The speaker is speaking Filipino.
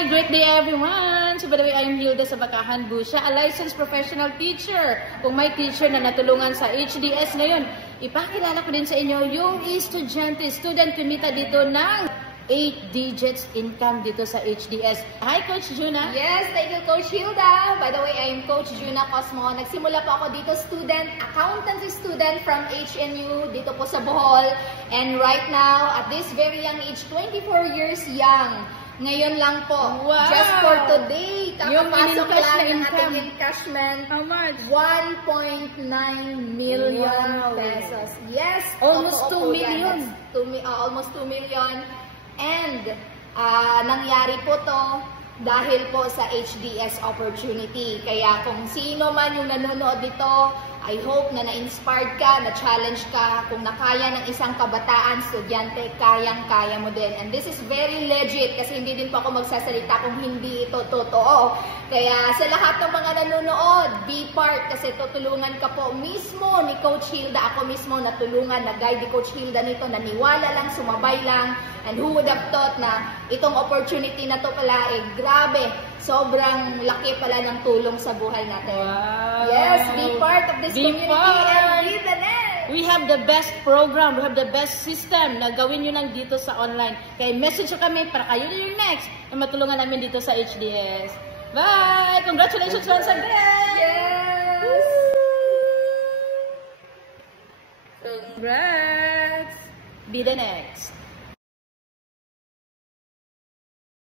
Hi! Great day everyone! So by the way, I'm Hilda Sabakahan Busha, a licensed professional teacher. Kung may teacher na natulungan sa HDS ngayon, ipakilala ko din sa inyo yung estudyante, student kumita dito ng 8 digits income dito sa HDS. Hi, Coach Juna! Yes, thank you, Coach Hilda. By the way, I'm Coach Juna Cosmo. Nagsimula po ako dito accountancy student from HNU dito po sa Bohol. And right now, at this very young age, 24 years young, ngayon lang po, wow. Just for today, kakapasok lang ng income. ating encashment. How much? 1.9 million pesos. Yes. Almost 2 million. Almost 2 million. And nangyari po to dahil po sa HDS opportunity. Kaya kung sino man yung nanonood dito, I hope na na-inspired ka, na-challenge ka. Kung nakaya ng isang kabataan, estudyante, kayang-kaya mo din. And this is very legit kasi hindi din po ako magsasalita kung hindi ito totoo. Kaya sa lahat ng mga nanonood, be part kasi tutulungan ka po mismo ni Coach Hilda. Ako mismo natulungan, na-guide ni Coach Hilda nito, naniwala lang, sumabay lang. And who would have thought na itong opportunity na to pala, grabe, sobrang laki pala ng tulong sa buhay natin. Wow. Yes, be part of this community and be the next. We have the best program, we have the best system na gawin nyo lang dito sa online. Kaya message nyo kami para kayo na yung next na matulungan namin dito sa HDS. Bye! Congratulations once again! Yes! Congrats! Be the next.